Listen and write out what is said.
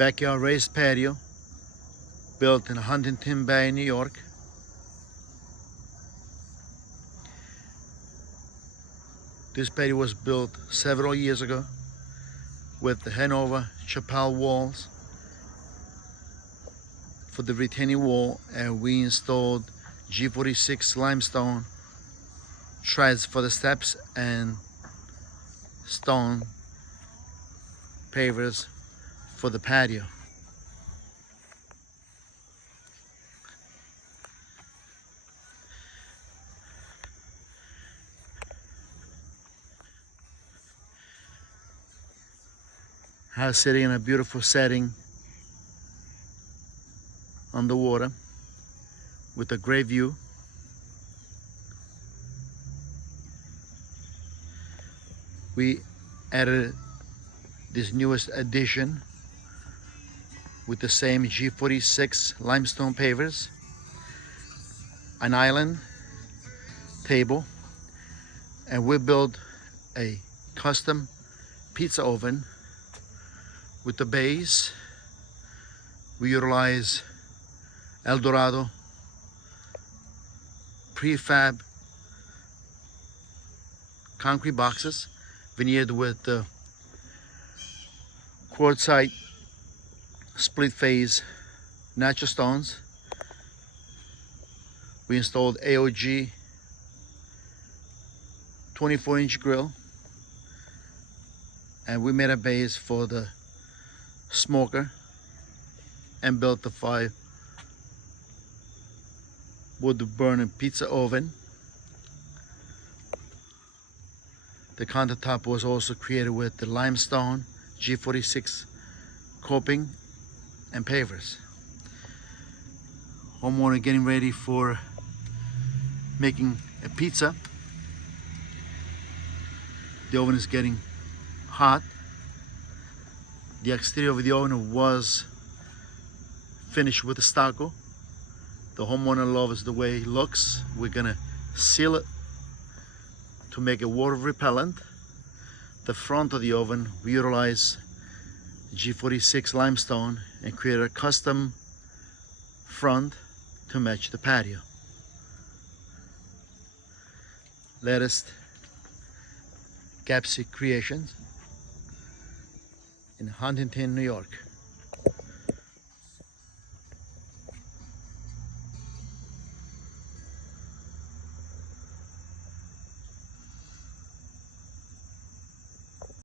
backyard raised patio built in Huntington Bay, New York. This patio was built several years ago with the Hanover Chappelle walls for the retaining wall, and we installed G46 limestone treads for the steps and stone pavers for the patio. House sitting in a beautiful setting on the water with a great view. We added this newest addition with the same G46 limestone pavers, an island table, and we built a custom pizza oven with the base. We utilize El Dorado prefab concrete boxes veneered with quartzite split phase natural stones. We installed AOG 24-inch grill, and we made a base for the smoker and built the 5 wood burning pizza oven. The countertop was also created with the limestone G46 coping and pavers. Homeowner getting ready for making a pizza. The oven is getting hot. The exterior of the oven was finished with a stucco. The homeowner loves the way it looks. We're gonna seal it to make it water repellent. The front of the oven, we utilize G46 limestone and create a custom front to match the patio. Latest Gappsi creations in Huntington, New York.